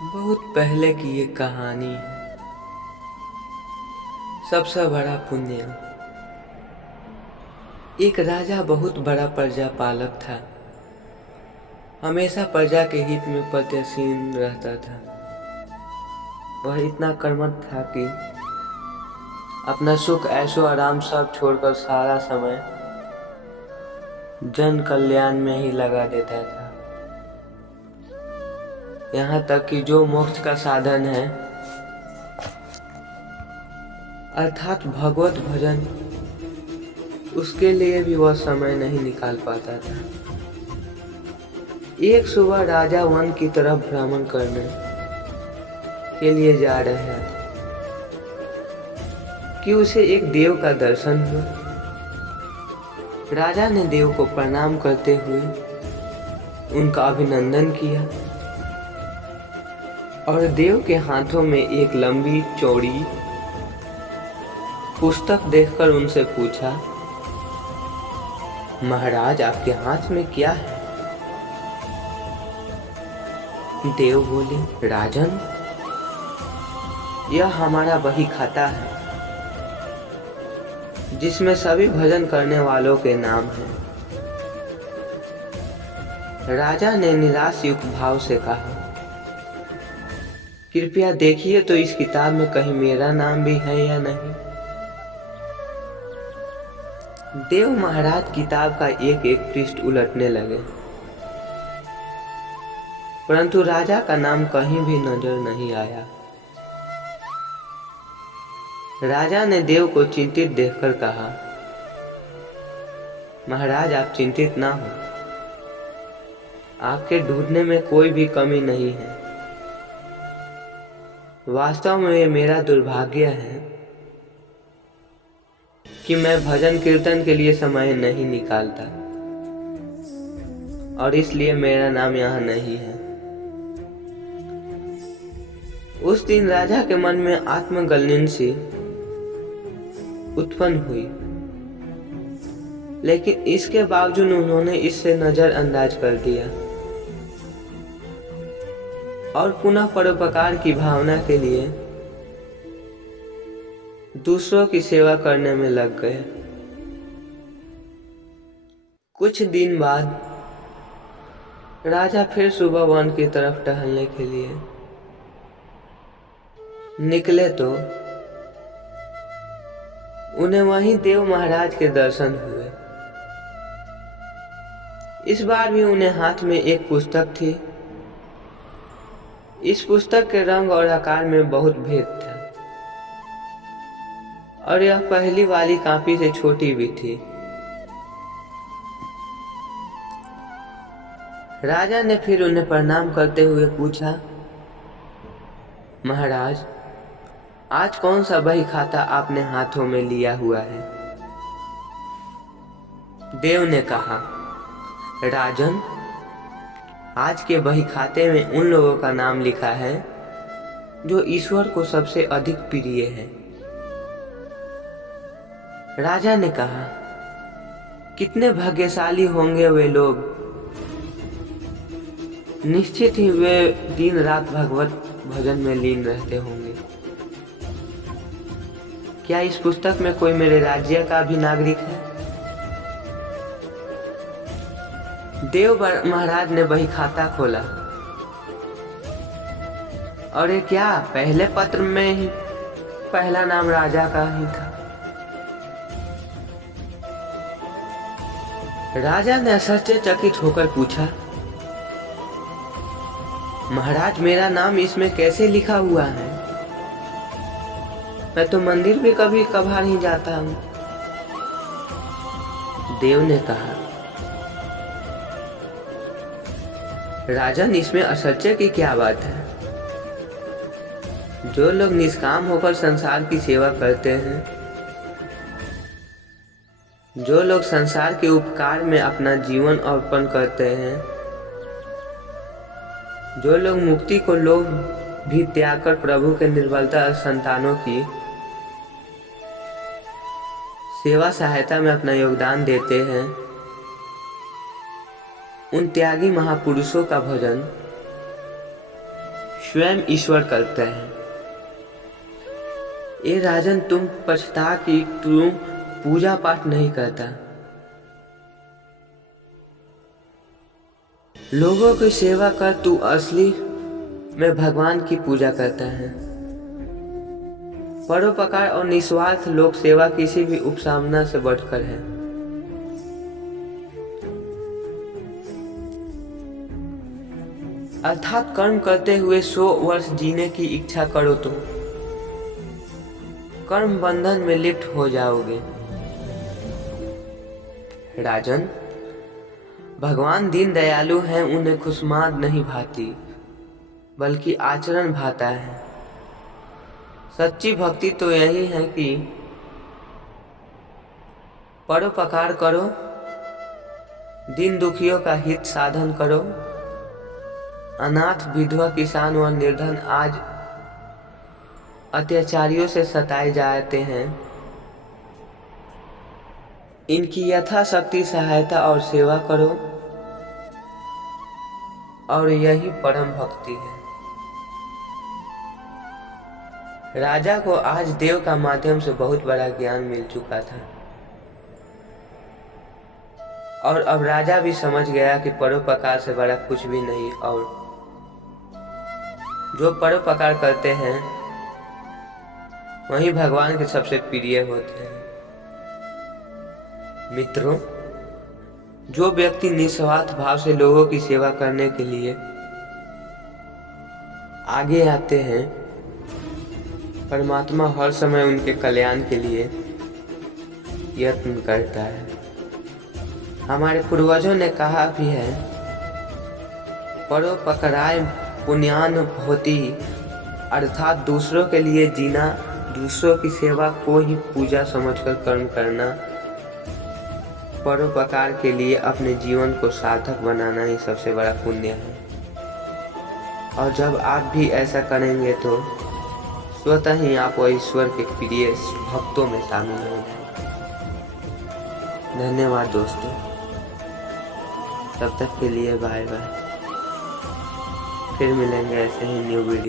बहुत पहले की ये कहानी है। सबसे बड़ा पुण्य। एक राजा बहुत बड़ा प्रजा पालक था। हमेशा प्रजा के हित में प्रयत्नशील रहता था। वह इतना कर्मठ था कि अपना सुख ऐशो आराम सब छोड़कर सारा समय जन कल्याण में ही लगा देता था। यहाँ तक कि जो मोक्ष का साधन है अर्थात भगवत भजन, उसके लिए भी वह समय नहीं निकाल पाता था। एक सुबह राजा वन की तरफ भ्रमण करने के लिए जा रहे हैं कि उसे एक देव का दर्शन हुआ। राजा ने देव को प्रणाम करते हुए उनका अभिनंदन किया और देव के हाथों में एक लंबी चौड़ी पुस्तक देखकर उनसे पूछा, महाराज आपके हाथ में क्या है? देव बोले, राजन यह हमारा बही खाता है जिसमें सभी भजन करने वालों के नाम हैं। राजा ने निराश युक्त भाव से कहा, कृपया देखिए तो इस किताब में कहीं मेरा नाम भी है या नहीं। देव महाराज किताब का एक एक पृष्ठ उलटने लगे, परंतु राजा का नाम कहीं भी नजर नहीं आया। राजा ने देव को चिंतित देखकर कहा, महाराज आप चिंतित ना हो, आपके ढूंढने में कोई भी कमी नहीं है। वास्तव में ये मेरा दुर्भाग्य है कि मैं भजन कीर्तन के लिए समय नहीं निकालता और इसलिए मेरा नाम यहाँ नहीं है। उस दिन राजा के मन में आत्मगलनिन सी उत्पन्न हुई, लेकिन इसके बावजूद उन्होंने इससे नजरअंदाज कर दिया और पुनः परोपकार की भावना के लिए दूसरों की सेवा करने में लग गए। कुछ दिन बाद राजा फिर सुबह वन की तरफ टहलने के लिए निकले तो उन्हें वहीं देव महाराज के दर्शन हुए। इस बार भी उन्हें हाथ में एक पुस्तक थी। इस पुस्तक के रंग और आकार में बहुत भेद था और यह पहली वाली कॉपी से छोटी भी थी। राजा ने फिर उन्हें प्रणाम करते हुए पूछा, महाराज आज कौन सा बही खाता आपने हाथों में लिया हुआ है? देव ने कहा, राजन आज के बही खाते में उन लोगों का नाम लिखा है जो ईश्वर को सबसे अधिक प्रिय है। राजा ने कहा, कितने भाग्यशाली होंगे वे लोग, निश्चित ही वे दिन रात भगवत भजन में लीन रहते होंगे। क्या इस पुस्तक में कोई मेरे राज्य का भी नागरिक है? देव महाराज ने वही खाता खोला और ये क्या, पहले पत्र में ही पहला नाम राजा का ही था। राजा ने आश्चर्यचकित होकर पूछा, महाराज मेरा नाम इसमें कैसे लिखा हुआ है? मैं तो मंदिर भी कभी कभार ही जाता हूं। देव ने कहा, राजन इसमें आश्चर्य की क्या बात है? जो लोग निष्काम होकर संसार की सेवा करते हैं, जो लोग संसार के उपकार में अपना जीवन अर्पण करते हैं, जो लोग मुक्ति को लोभ भी त्याग कर प्रभु के निर्बलता संतानों की सेवा सहायता में अपना योगदान देते हैं, उन त्यागी महापुरुषों का भजन स्वयं ईश्वर करते हैं। ए राजन, तुम पछता कि तुम पूजा पाठ नहीं करता। लोगों की सेवा कर, तू असली में भगवान की पूजा करता है। परोपकार और निस्वार्थ लोक सेवा किसी भी उपसामना से बढ़कर है। अर्थात कर्म करते हुए 100 वर्ष जीने की इच्छा करो तो कर्म बंधन में लिप्त हो जाओगे। राजन, भगवान दीन दयालु हैं, उन्हें खुशमाद नहीं भाती बल्कि आचरण भाता है। सच्ची भक्ति तो यही है कि परोपकार करो, दीन दुखियों का हित साधन करो। अनाथ, विधवा, किसान व निर्धन आज अत्याचारियों से सताए जाते हैं। इनकी यथाशक्ति सहायता और सेवा करो, और यही परम भक्ति है। राजा को आज देव का माध्यम से बहुत बड़ा ज्ञान मिल चुका था, और अब राजा भी समझ गया कि परोपकार से बड़ा कुछ भी नहीं, और जो परोपकार करते हैं वही भगवान के सबसे प्रिय होते हैं। मित्रों, जो व्यक्ति निस्वार्थ भाव से लोगों की सेवा करने के लिए आगे आते हैं, परमात्मा हर समय उनके कल्याण के लिए यत्न करता है। हमारे पूर्वजों ने कहा भी है, परोपकाराय पुण्यान भवति, अर्थात दूसरों के लिए जीना, दूसरों की सेवा को ही पूजा समझकर कर्म करना, परोपकार के लिए अपने जीवन को सार्थक बनाना ही सबसे बड़ा पुण्य है। और जब आप भी ऐसा करेंगे तो स्वतः ही आप ईश्वर के प्रिय भक्तों में शामिल हो जाएंगे। धन्यवाद दोस्तों, तब तक के लिए बाय बाय। फिर मिलेंगे ऐसे ही न्यू वीडियो।